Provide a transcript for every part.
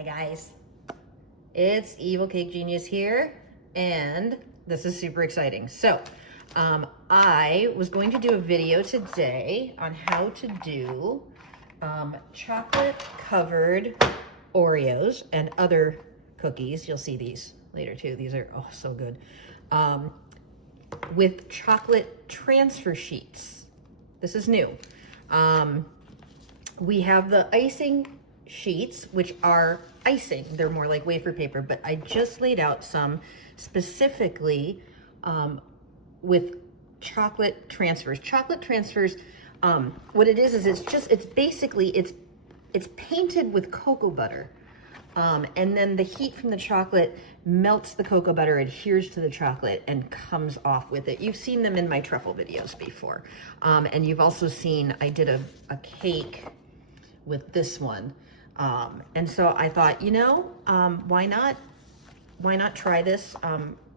Hi guys, it's Evil Cake Genius here, and this is super exciting. So, I was going to do a video today on how to do chocolate covered Oreos and other cookies. You'll see these later too. These are oh so good. With chocolate transfer sheets. This is new. We have the icing sheets, which are icing. They're more like wafer paper, but I just laid out some specifically with chocolate transfers. Chocolate transfers, what it is it's basically, it's painted with cocoa butter. And then the heat from the chocolate melts the cocoa butter, adheres to the chocolate, and comes off with it. You've seen them in my truffle videos before. And you've also seen, I did a cake with this one. And so I thought, you know, why not try this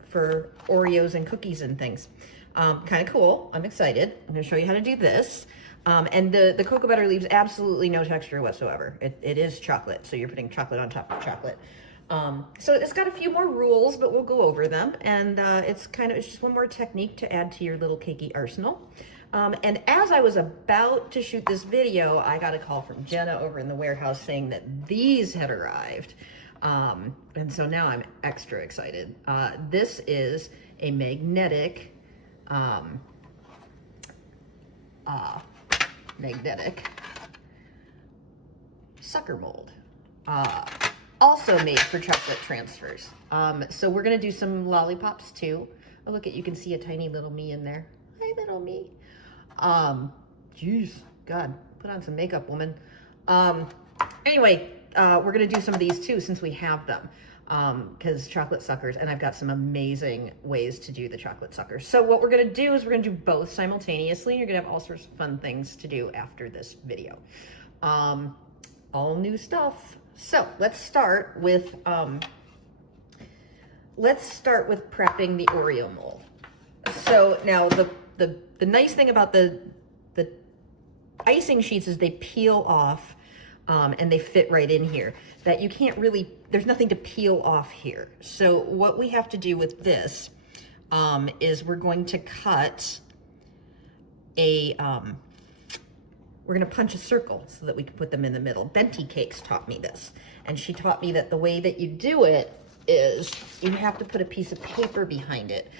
for Oreos and cookies and things. Kind of cool. I'm excited. I'm going to show you how to do this. And the cocoa butter leaves absolutely no texture whatsoever. It is chocolate, so you're putting chocolate on top of chocolate. So it's got a few more rules, but we'll go over them. And it's just one more technique to add to your little cakey arsenal. And as I was about to shoot this video, I got a call from Jenna over in the warehouse saying that these had arrived. And so now I'm extra excited. This is a magnetic, sucker mold, also made for chocolate transfers. So we're gonna do some lollipops too. Oh, look at, you can see a tiny little me in there. Hi, little me. Jeez, God, put on some makeup, woman. Anyway, we're gonna do some of these too since we have them. Because chocolate suckers, and I've got some amazing ways to do the chocolate suckers. So what we're gonna do is we're gonna do both simultaneously. You're gonna have all sorts of fun things to do after this video. All new stuff. So let's start with prepping the Oreo mold. So now the nice thing about the icing sheets is they peel off and they fit right in here. That you can't really, there's nothing to peel off here. So what we have to do with this is we're going to cut we're gonna punch a circle so that we can put them in the middle. Benti Cakes taught me this. And she taught me that the way that you do it is you have to put a piece of paper behind it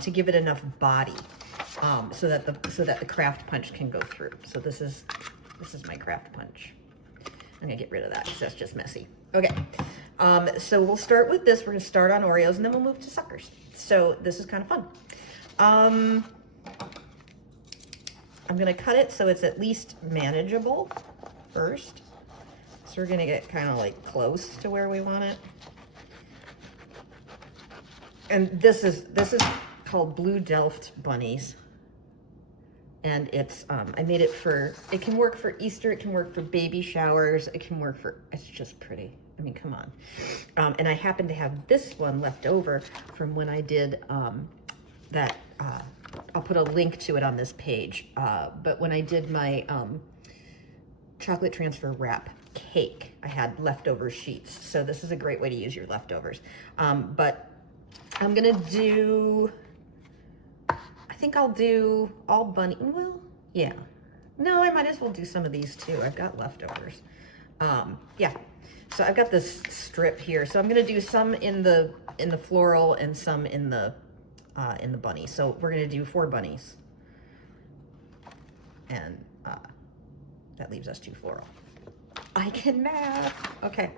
to give it enough body so that the craft punch can go through. So this is my craft punch. I'm gonna get rid of that because that's just messy. Okay, so we'll start with this. We're gonna start on Oreos and then we'll move to suckers. So this is kind of fun. I'm gonna cut it so it's at least manageable first. So we're gonna get kind of like close to where we want it. And this is called Blue Delft bunnies. And it's, I made it it can work for Easter, it can work for baby showers, it can work for, it's just pretty. I mean, come on. And I happen to have this one left over from when I did that, I'll put a link to it on this page. But when I did my chocolate transfer wrap cake, I had leftover sheets. So this is a great way to use your leftovers. But I'm gonna do, I think I'll do all bunny, well, yeah. No, I might as well do some of these too. I've got leftovers. Yeah, so I've got this strip here. So I'm gonna do some in the floral and some in the bunny. So we're gonna do 4 bunnies. And that leaves us 2 floral. I can math, okay.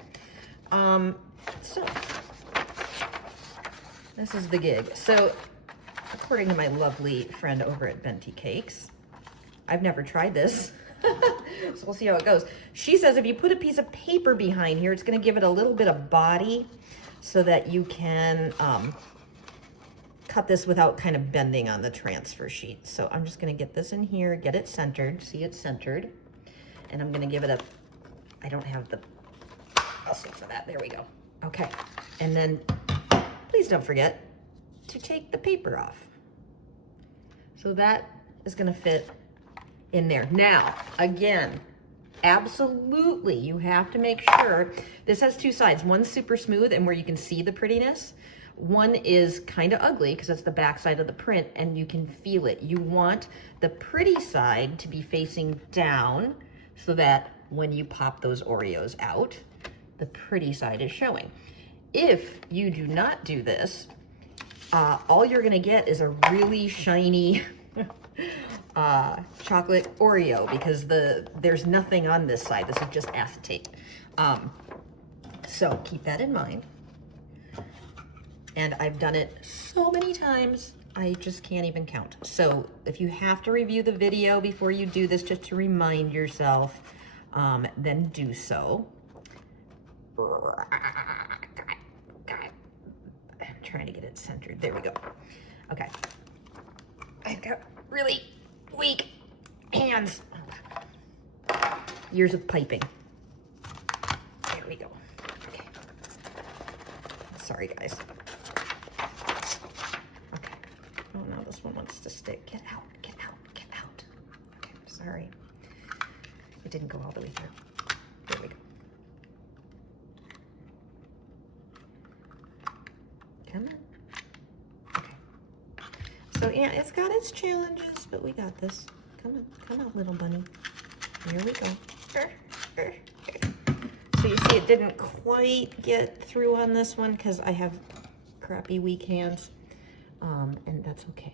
So this is the gig. So according to my lovely friend over at Benti Cakes, I've never tried this, so we'll see how it goes. She says if you put a piece of paper behind here, it's gonna give it a little bit of body so that you can cut this without kind of bending on the transfer sheet. So I'm just gonna get this in here, get it centered, see it's centered, and I'm gonna give it I don't have the muscle for that, there we go. Okay, and then please don't forget to take the paper off. So that is gonna fit in there. Now, again, absolutely, you have to make sure, this has two sides. One's super smooth and where you can see the prettiness. One is kind of ugly because it's the back side of the print and you can feel it. You want the pretty side to be facing down so that when you pop those Oreos out, the pretty side is showing. If you do not do this, all you're gonna get is a really shiny chocolate Oreo because there's nothing on this side. This is just acetate. So keep that in mind. And I've done it so many times, I just can't even count. So if you have to review the video before you do this, just to remind yourself, then do so. I'm trying to get it centered. There we go. Okay. I've got really weak hands. Years of piping. There we go. Okay. Sorry, guys. Okay. Oh no, this one wants to stick. Get out, get out, get out. Okay, sorry. It didn't go all the way through. There we go. Come on. Okay. So yeah, it's got its challenges, but we got this. Come on, little bunny. Here we go. So you see it didn't quite get through on this one because I have crappy weak hands. And that's okay.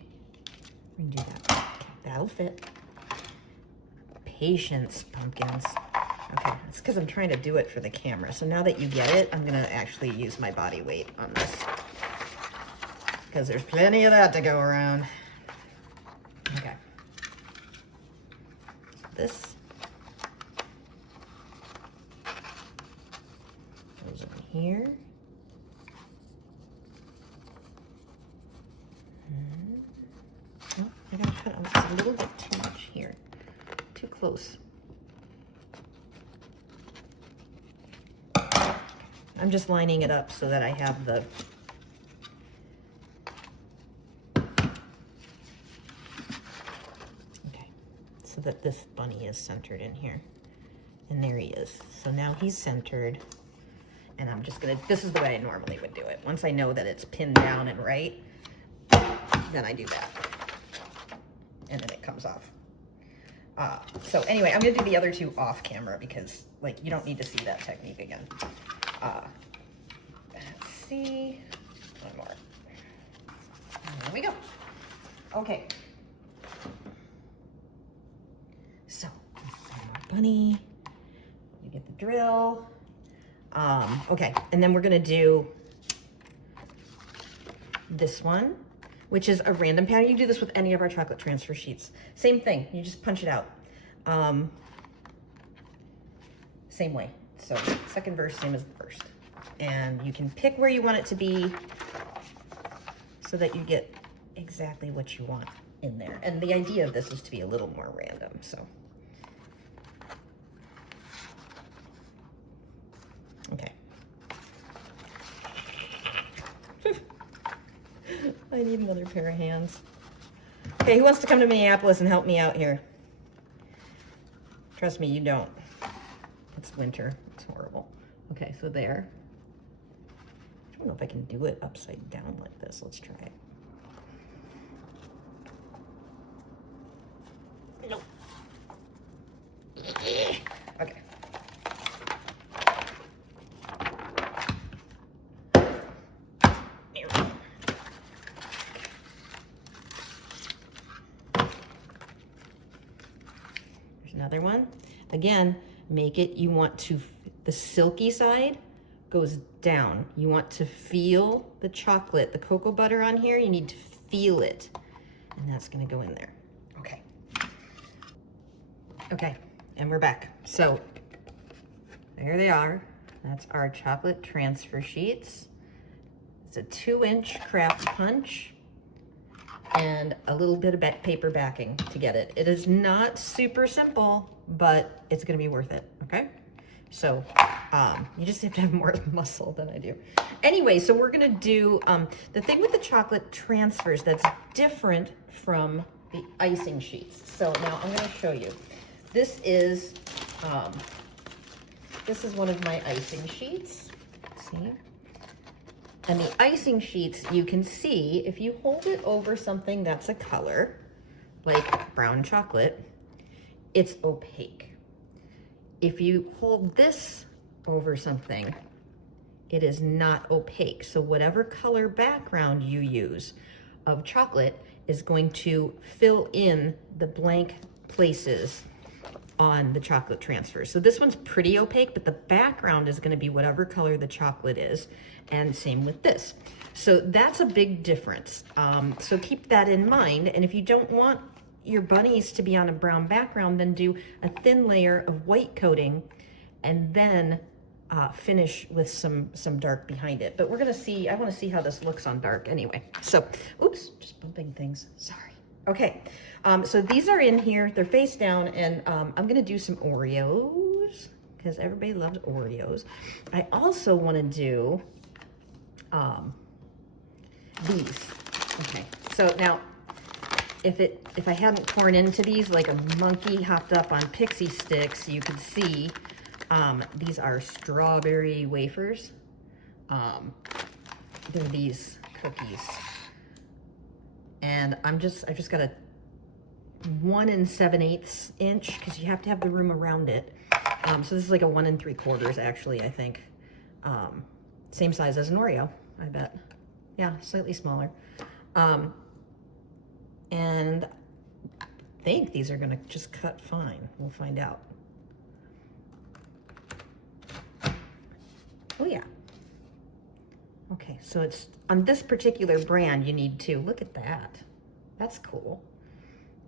We can do that. Okay, that'll fit. Patience, pumpkins. Okay, it's because I'm trying to do it for the camera. So now that you get it, I'm gonna actually use my body weight on this. Because there's plenty of that to go around. Okay. So this goes in here. Oh, I gotta cut out a little bit too much here. Too close. I'm just lining it up so that I have the so that this bunny is centered in here. And there he is. So now he's centered. And I'm just gonna, this is the way I normally would do it. Once I know that it's pinned down and right, then I do that. And then it comes off. So anyway, I'm gonna do the other two off camera because like you don't need to see that technique again. Let's see, one more. There we go. Okay. So, bunny, you get the drill. Okay, and then we're gonna do this one, which is a random pattern. You can do this with any of our chocolate transfer sheets. Same thing, you just punch it out. Same way. So second verse, same as the first. And you can pick where you want it to be so that you get exactly what you want in there. And the idea of this is to be a little more random, so. Okay. I need another pair of hands. Okay, who wants to come to Minneapolis and help me out here? Trust me, you don't. It's winter. It's horrible. Okay, so there. I don't know if I can do it upside down like this. Let's try it. Nope. Okay. There we go. There's another one. Again, make it, you want to, the silky side goes down. You want to feel the chocolate, the cocoa butter on here, you need to feel it. And that's gonna go in there. Okay. Okay, and we're back. So, there they are. That's our chocolate transfer sheets. It's a 2-inch craft punch and a little bit of paper backing to get it. It is not super simple, but it's gonna be worth it, okay? So you just have to have more muscle than I do. Anyway, so we're gonna do, the thing with the chocolate transfers that's different from the icing sheets. So now I'm gonna show you. This is This is one of my icing sheets. See? And the icing sheets, you can see, if you hold it over something that's a color, like brown chocolate, it's opaque. If you hold this over something, it is not opaque. So whatever color background you use of chocolate is going to fill in the blank places on the chocolate transfer. So this one's pretty opaque, but the background is gonna be whatever color the chocolate is, and same with this. So that's a big difference. So keep that in mind, and if you don't want your bunnies to be on a brown background, then do a thin layer of white coating, and then finish with some dark behind it. But we're gonna see, I wanna see how this looks on dark anyway. So, oops, just bumping things, sorry. Okay, so these are in here, they're face down, and I'm gonna do some Oreos, because everybody loves Oreos. I also wanna do these. Okay, so now, if I hadn't torn into these like a monkey hopped up on pixie sticks, you could see these are strawberry wafers. They're these cookies. And I just got a 1 7/8 inch, because you have to have the room around it. So this is like a 1 3/4 actually, I think. Same size as an Oreo, I bet. Yeah, slightly smaller. And I think these are gonna just cut fine. We'll find out. Oh yeah. Okay, so it's on this particular brand, you need to look at that. That's cool.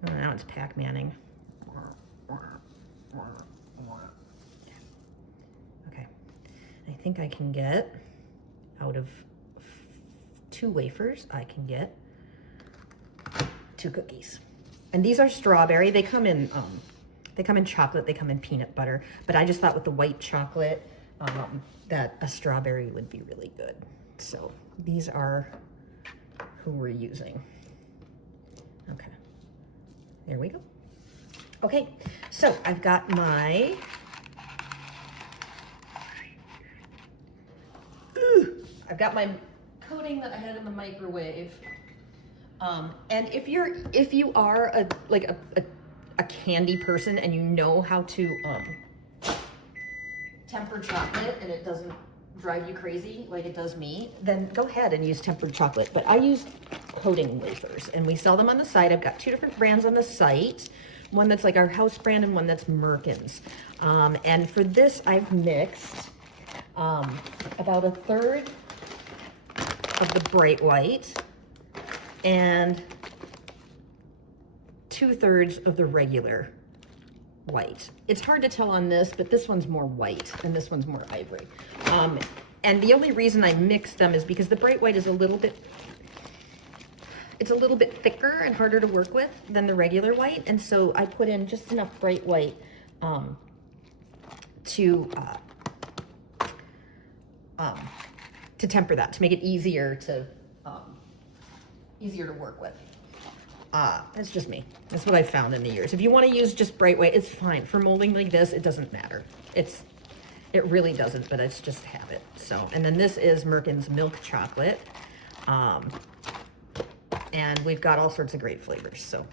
Oh, now it's Pac-Manning. Okay, I think I can get out of 2 wafers, I can get 2 cookies. And these are strawberry. They come in chocolate, they come in peanut butter, but I just thought with the white chocolate that a strawberry would be really good. So these are who we're using. Okay, there we go. Okay, so I've got my coating that I had in the microwave. And if you are a candy person and you know how to temper chocolate and it doesn't drive you crazy like it does me, then go ahead and use tempered chocolate. But I use coating wafers, and we sell them on the site. I've got 2 different brands on the site, one that's like our house brand and one that's Merkin's. And for this, I've mixed about 1/3 of the bright white and 2/3 of the regular white. It's hard to tell on this, but this one's more white and this one's more ivory. And the only reason I mix them is because the bright white is a little bit thicker and harder to work with than the regular white. And so I put in just enough bright white to temper that, to make it easier to work with. That's just me. That's what I've found in the years. If you want to use just bright white, it's fine. For molding like this, it doesn't matter. It really doesn't, but it's just habit. So, and then this is Merkin's milk chocolate. And we've got all sorts of great flavors. So,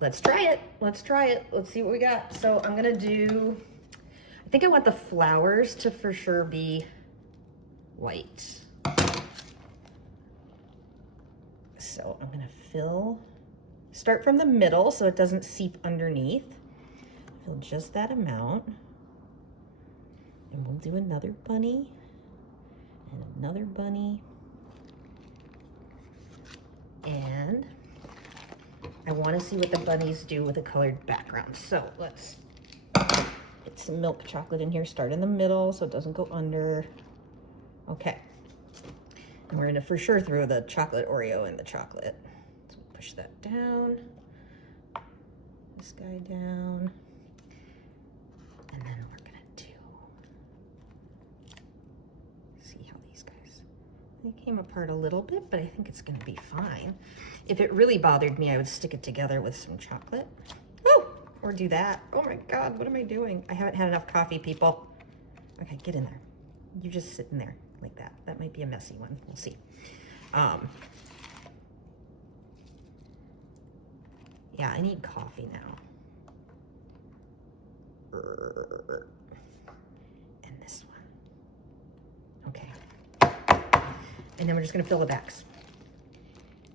let's try it. Let's try it. Let's see what we got. So I'm going to do, I think I want the flowers to for sure be white. So I'm going to start from the middle so it doesn't seep underneath. Fill just that amount. And we'll do another bunny and another bunny. And I want to see what the bunnies do with a colored background. So let's get some milk chocolate in here. Start in the middle so it doesn't go under. Okay. And we're going to for sure throw the chocolate Oreo in the chocolate. So push that down. This guy down. And then we're going to see how these guys, they came apart a little bit, but I think it's going to be fine. If it really bothered me, I would stick it together with some chocolate. Oh, or do that. Oh my God, what am I doing? I haven't had enough coffee, people. Okay, get in there. You're just sitting there like that. That might be a messy one. We'll see. Yeah, I need coffee now. And this one. Okay. And then we're just gonna fill the backs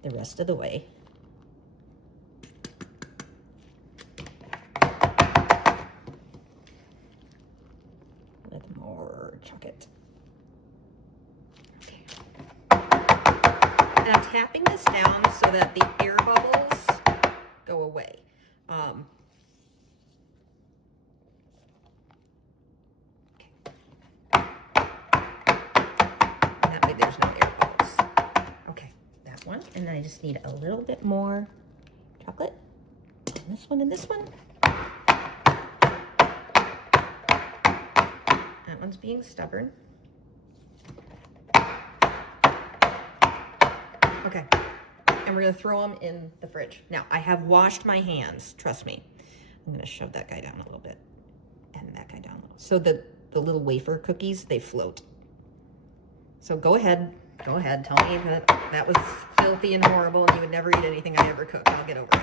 the rest of the way. With more chocolate. Okay. And I'm tapping this down so that the air bubbles go away. That way there's no air bubbles. Okay, that one. And then I just need a little bit more chocolate. And this one and this one. That one's being stubborn. Okay, and we're gonna throw them in the fridge. Now, I have washed my hands, trust me. I'm gonna shove that guy down a little bit and that guy down a little. So the little wafer cookies, they float. So go ahead, tell me that that was filthy and horrible and you would never eat anything I ever cooked. I'll get over it.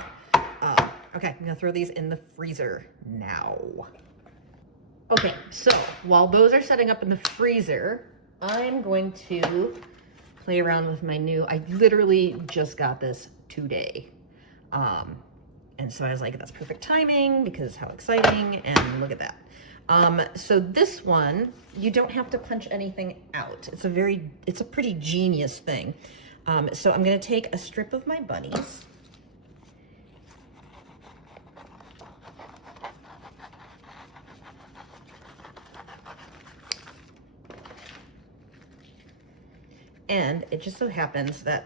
Okay, I'm gonna throw these in the freezer now. Okay, so while those are setting up in the freezer, I'm going to play around with my new, I literally just got this today. And so I was like, that's perfect timing because how exciting, and look at that. So this one, you don't have to punch anything out. It's a pretty genius thing. So I'm gonna take a strip of my bunnies. And it just so happens that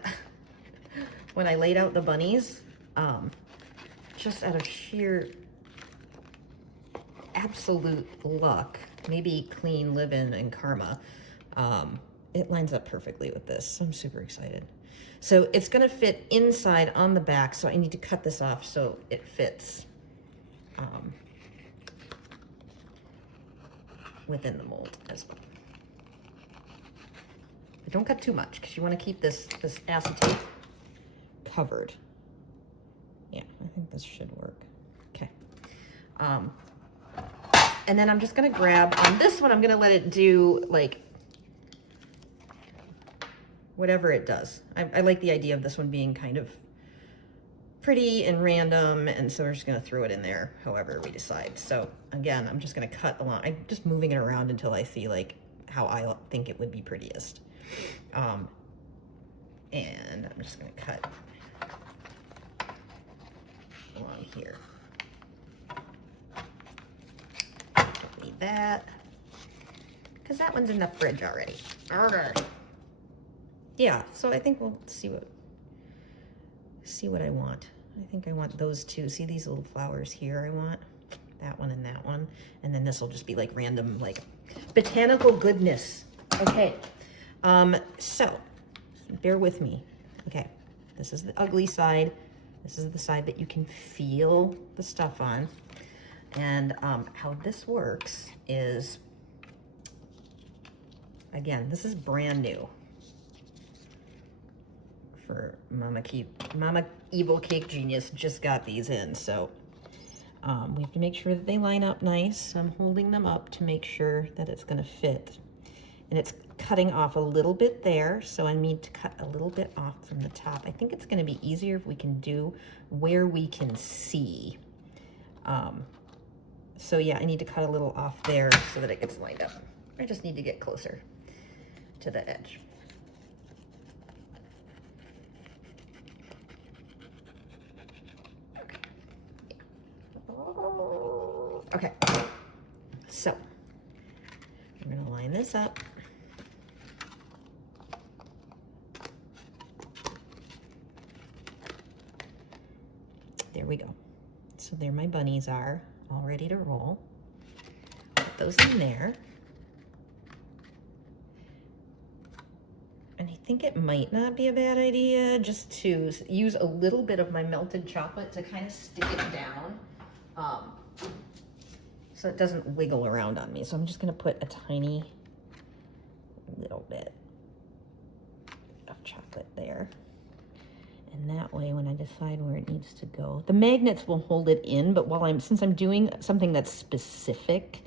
when I laid out the bunnies, just out of sheer absolute luck, maybe clean living and karma, it lines up perfectly with this. So I'm super excited. So it's gonna fit inside on the back, so I need to cut this off so it fits within the mold as well. But don't cut too much because you want to keep this acetate covered. Yeah, I think this should work. Okay. And then I'm just going to grab, on this one, I'm going to let it do like whatever it does. I like the idea of this one being kind of pretty and random, and so we're just going to throw it in there however we decide. So again, I'm just going to cut along. I'm just moving it around until I see like how I think it would be prettiest. And I'm just going to cut along here. Need that, because that one's in the fridge already. Okay. Yeah, so I think we'll see what I want. I think I want those two. See these little flowers here? I want that one and that one. And then this will just be like random, like botanical goodness. Okay. So bear with me. Okay. This is the ugly side. This is the side that you can feel the stuff on. And how this works is, again, this is brand new for Mama Evil Cake Genius just got these in. So we have to make sure that they line up nice. So I'm holding them up to make sure that it's gonna fit. And it's cutting off a little bit there, so I need to cut a little bit off from the top. I think it's gonna be easier if we can do where we can see. So yeah, I need to cut a little off there so that it gets lined up. I just need to get closer to the edge. Okay, so I'm gonna line this up. There we go. So there my bunnies are, all ready to roll. Put those in there. And I think it might not be a bad idea just to use a little bit of my melted chocolate to kind of stick it down so it doesn't wiggle around on me. So I'm just gonna put a tiny little bit of chocolate there. And that way, when I decide where it needs to go, the magnets will hold it in, but since I'm doing something that's specific,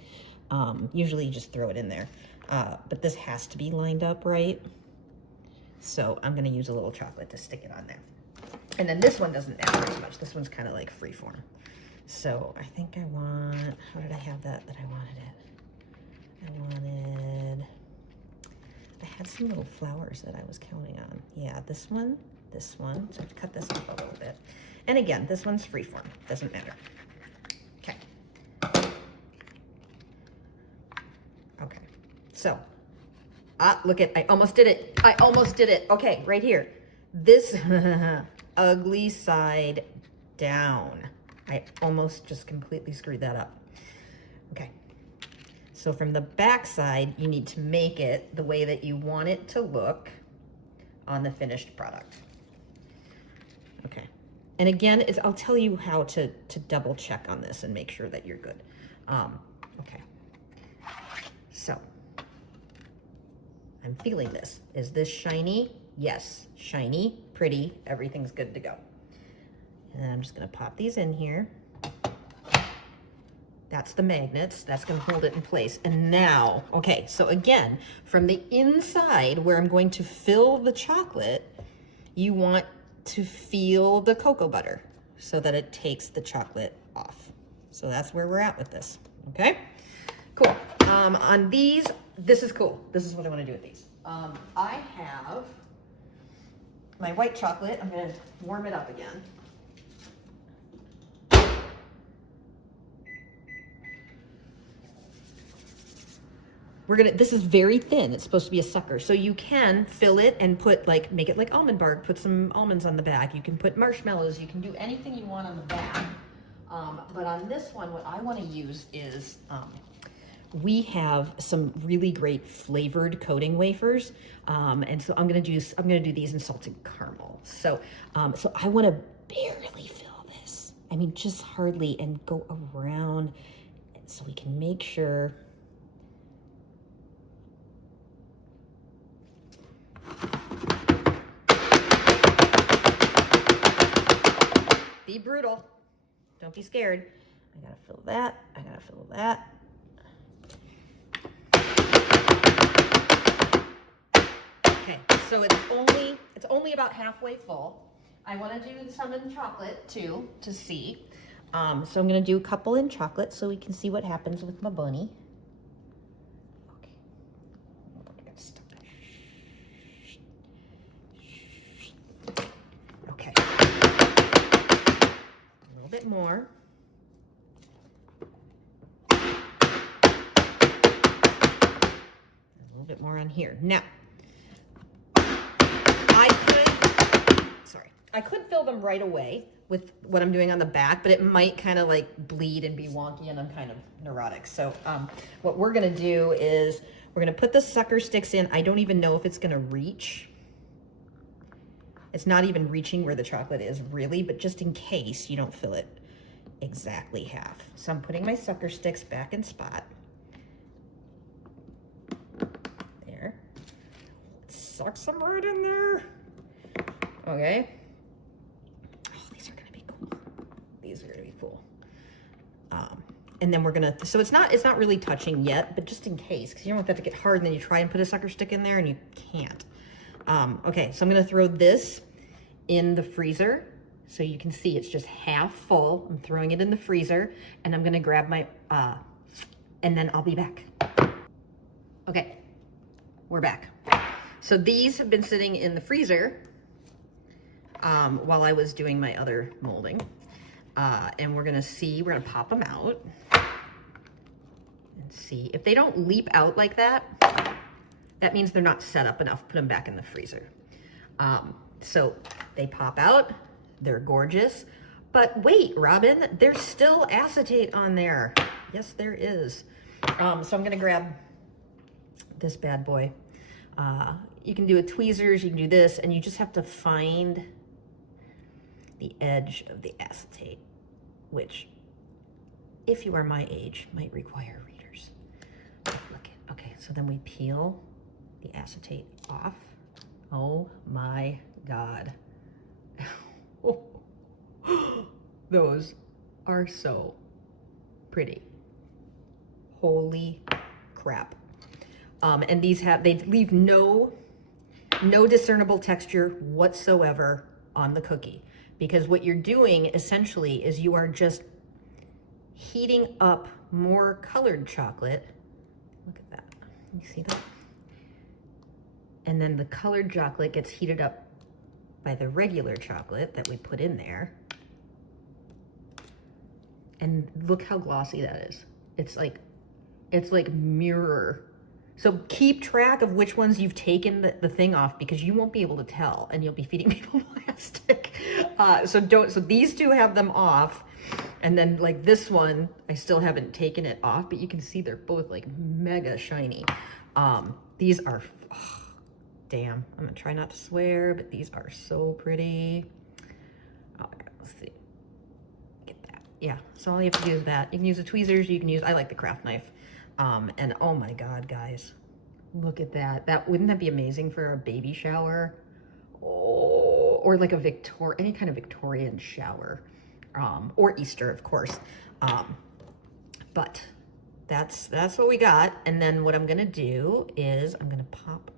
usually you just throw it in there. But this has to be lined up right. So I'm gonna use a little chocolate to stick it on there. And then this one doesn't matter as much. This one's kind of like freeform. So I think I want, how did I have that I wanted it? I had some little flowers that I was counting on. Yeah, this one. So I have to cut this up a little bit. And again, this one's freeform, doesn't matter. Okay. Okay, so, look I almost did it. Okay, right here. This ugly side down. I almost just completely screwed that up. Okay, so from the back side, you need to make it the way that you want it to look on the finished product. Okay, and again, I'll tell you how to double check on this and make sure that you're good. Okay, so I'm feeling this. Is this shiny? Yes, shiny, pretty, everything's good to go. And then I'm just gonna pop these in here. That's the magnets, that's gonna hold it in place. And now, okay, so again, from the inside where I'm going to fill the chocolate, you want to feel the cocoa butter so that it takes the chocolate off. So that's where we're at with this, okay? Cool. On these, this is cool. This is what I want to do with these. I have my white chocolate. I'm going to warm it up again. This is very thin. It's supposed to be a sucker. So you can fill it and make it like almond bark, put some almonds on the back. You can put marshmallows. You can do anything you want on the back. But on this one, what I want to use is, we have some really great flavored coating wafers. And so I'm going to do these in salted caramel. So I want to barely fill this. I mean, just hardly, and go around so we can make sure. Be brutal. Don't be scared. I gotta fill that. I gotta fill that. Okay, so it's only about halfway full. I want to do some in chocolate too to see. So I'm gonna do a couple in chocolate so we can see what happens with my bunny. Okay. A little bit more. A little bit more on here. Now, I could fill them right away with what I'm doing on the back, but it might kind of like bleed and be wonky, and I'm kind of neurotic. So what we're gonna do is we're gonna put the sucker sticks in. I don't even know if it's gonna reach. It's not even reaching where the chocolate is really, but just in case you don't fill it exactly half. So I'm putting my sucker sticks back in spot. There. Suck some right in there. Okay. Oh, these are gonna be cool. These are gonna be cool. And then we're gonna, so it's not really touching yet, but just in case, because you don't want that to get hard and then you try and put a sucker stick in there and you can't. Okay, so I'm gonna throw this in the freezer. So you can see it's just half full. I'm throwing it in the freezer, and I'm gonna grab my, and then I'll be back. Okay, we're back. So these have been sitting in the freezer while I was doing my other molding. And we're gonna pop them out and see. If they don't leap out like that, that means they're not set up enough. Put them back in the freezer. So they pop out, they're gorgeous. But wait, Robin, there's still acetate on there. Yes, there is. So I'm gonna grab this bad boy. You can do it with tweezers, you can do this, and you just have to find the edge of the acetate, which if you are my age, might require readers. Look at, okay, so then we peel the acetate off. Oh my God. Those are so pretty. Holy crap. And these they leave no discernible texture whatsoever on the cookie, because what you're doing essentially is you are just heating up more colored chocolate. Look at that. You see that? And then the colored chocolate gets heated up by the regular chocolate that we put in there. And look how glossy that is. It's like mirror. So keep track of which ones you've taken the thing off, because you won't be able to tell and you'll be feeding people plastic. So these two have them off. And then like this one, I still haven't taken it off, but you can see they're both like mega shiny. These are, oh, damn, I'm gonna try not to swear, but these are so pretty. Oh, let's see. Get that. Yeah, so all you have to do is that. You can use the tweezers, you can use, I like the craft knife. And oh my God, guys, look at that. Wouldn't that be amazing for a baby shower? Oh, or like any kind of Victorian shower, or Easter, of course. But that's what we got. And then what I'm gonna do is I'm gonna pop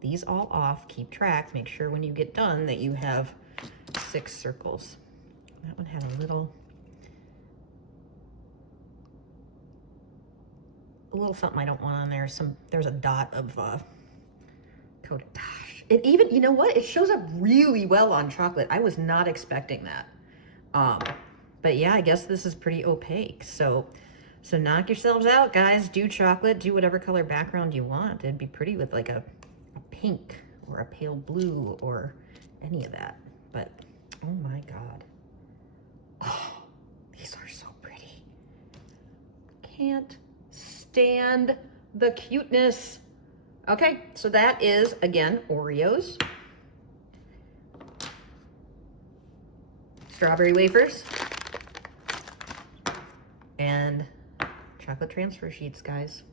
these all off, keep track, make sure when you get done that you have 6 circles. That one had a little something I don't want on there. There's a dot of coating. Gosh, it even, you know what? It shows up really well on chocolate. I was not expecting that. But yeah, I guess this is pretty opaque. So knock yourselves out, guys. Do chocolate, do whatever color background you want. It'd be pretty with like a pink or a pale blue or any of that. But oh my God. Oh, these are so pretty. Can't stand the cuteness. Okay, so that is, again, Oreos, strawberry wafers, and chocolate transfer sheets, guys.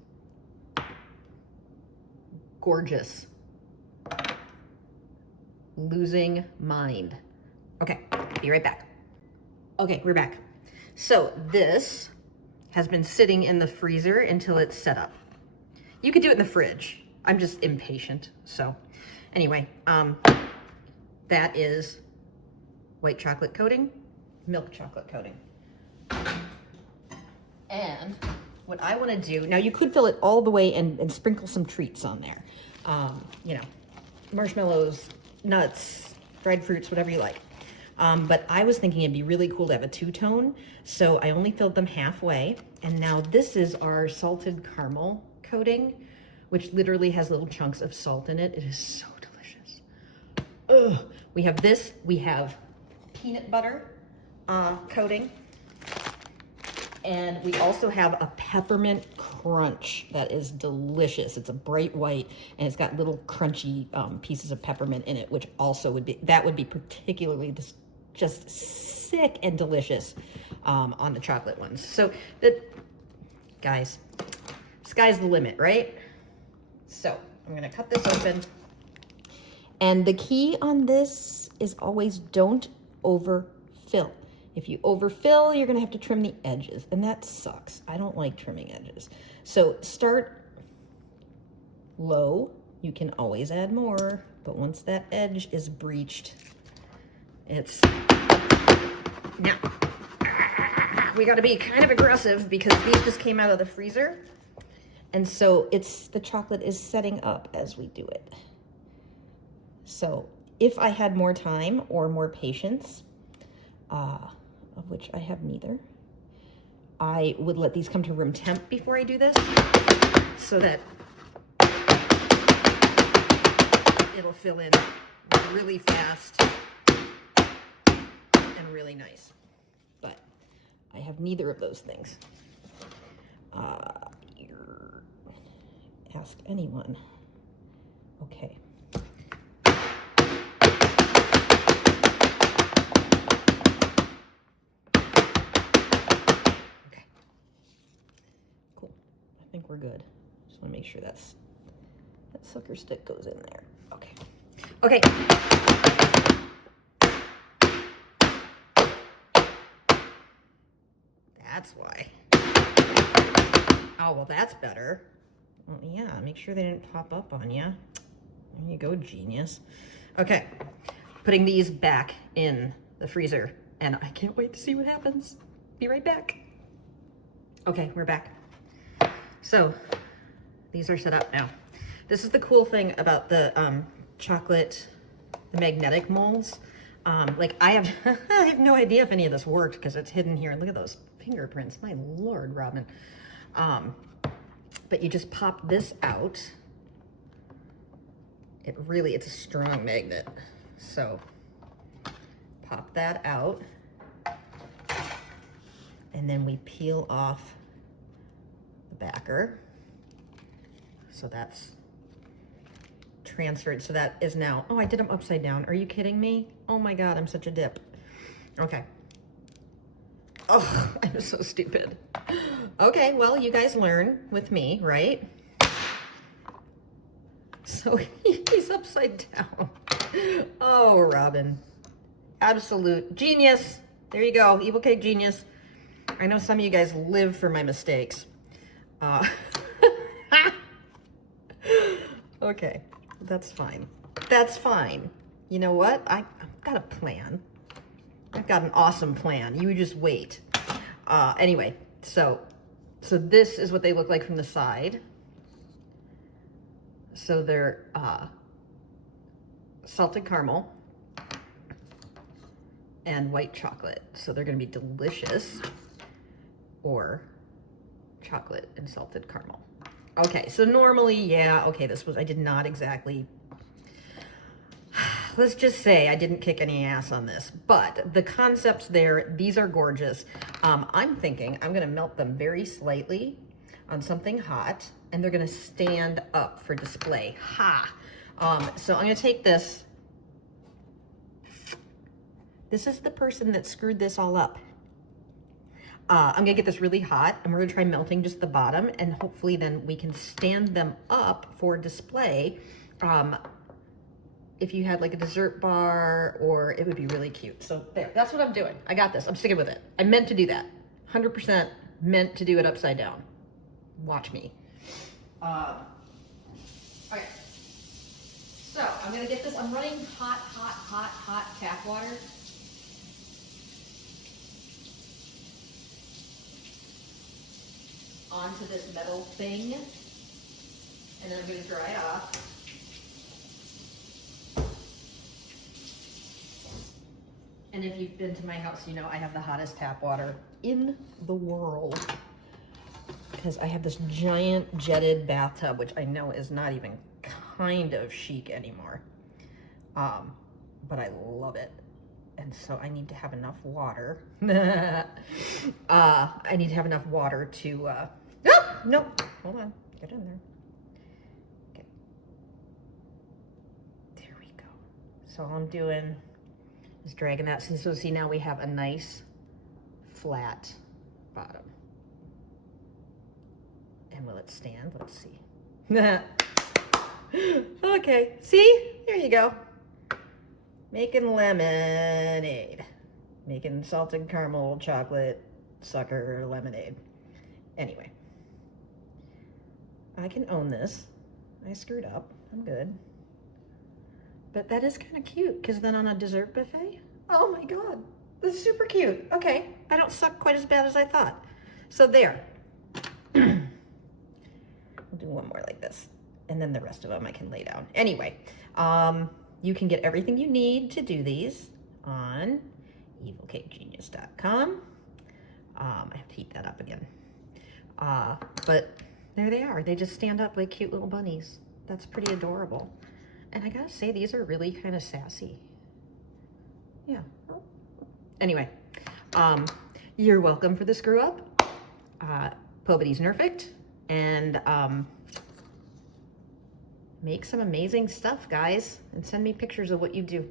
Gorgeous. Losing mind. Okay, be right back. Okay, we're back. So this has been sitting in the freezer until it's set up. You could do it in the fridge. I'm just impatient. So anyway, that is white chocolate coating, milk chocolate coating. And what I want to do, now you could fill it all the way and sprinkle some treats on there. You know, marshmallows, nuts, dried fruits, whatever you like. But I was thinking it'd be really cool to have a two-tone, so I only filled them halfway. And now this is our salted caramel coating, which literally has little chunks of salt in it. It is so delicious. Ugh. We have this, we have peanut butter coating, and we also have a peppermint crunch that is delicious. It's a bright white, and it's got little crunchy pieces of peppermint in it, which also would be particularly just sick and delicious on the chocolate ones. So guys, sky's the limit, right? So I'm gonna cut this open. And the key on this is always don't overfill. If you overfill, you're gonna have to trim the edges, and that sucks. I don't like trimming edges. So start low. You can always add more, but once that edge is breached, it's, now, we gotta be kind of aggressive because these just came out of the freezer. And so the chocolate is setting up as we do it. So if I had more time or more patience, of which I have neither, I would let these come to room temp before I do this, so that it'll fill in really fast and really nice. But I have neither of those things. Ask anyone. Okay. good. Just want to make sure that sucker stick goes in there. Okay. Okay. That's why. Oh, well, that's better. Well, yeah, make sure they didn't pop up on you. There you go, genius. Okay, putting these back in the freezer, and I can't wait to see what happens. Be right back. Okay, we're back. So, these are set up now. This is the cool thing about the chocolate, the magnetic molds. Like I have no idea if any of this worked because it's hidden here. Look at those fingerprints, my Lord, Robin. But you just pop this out. It's a strong magnet. So pop that out. And then we peel off the backer. So that's transferred. So that is now, oh, I did them upside down. Are you kidding me? Oh my God, I'm such a dip. Okay. Oh, I'm so stupid. Okay, well, you guys learn with me, right? So he's upside down. Oh, Robin. Absolute genius. There you go, evil cake genius. I know some of you guys live for my mistakes. Okay, that's fine. That's fine. You know what? I've got a plan. I've got an awesome plan. You just wait. Anyway, so this is what they look like from the side. So they're salted caramel and white chocolate. So they're gonna be delicious, or chocolate and salted caramel. Okay, so normally, yeah, okay, I did not exactly, let's just say I didn't kick any ass on this, but the concept's there. These are gorgeous. I'm thinking I'm gonna melt them very slightly on something hot, and they're gonna stand up for display. Ha! So I'm gonna take this. This is the person that screwed this all up. I'm gonna get this really hot, and we're gonna try melting just the bottom, and hopefully then we can stand them up for display. If you had like a dessert bar, or it would be really cute. So there, that's what I'm doing. I got this, I'm sticking with it. I meant to do that. 100% meant to do it upside down. Watch me. Okay. So I'm gonna get this, I'm running hot tap water. Onto this metal thing, and then I'm going to dry it off. And if you've been to my house, you know I have the hottest tap water in the world, because I have this giant jetted bathtub, which I know is not even kind of chic anymore, but I love it. And so I need to have enough water. I need to have enough water to, no, hold on, get in there. Okay. There we go. So all I'm doing is dragging that. So see, now we have a nice flat bottom. And will it stand? Let's see. Okay, see, there you go. Making lemonade. Making salted caramel chocolate sucker lemonade. Anyway. I can own this. I screwed up. I'm good. But that is kind of cute, because then on a dessert buffet, oh my God, this is super cute. Okay, I don't suck quite as bad as I thought. So there. We'll do one more like this, and then the rest of them I can lay down. Anyway, you can get everything you need to do these on evilcakegenius.com. I have to heat that up again. But there they are. They just stand up like cute little bunnies. That's pretty adorable. And I gotta say, these are really kind of sassy. Yeah. Anyway, you're welcome for the screw up. Poverty's Nerfect. And make some amazing stuff, guys. And send me pictures of what you do.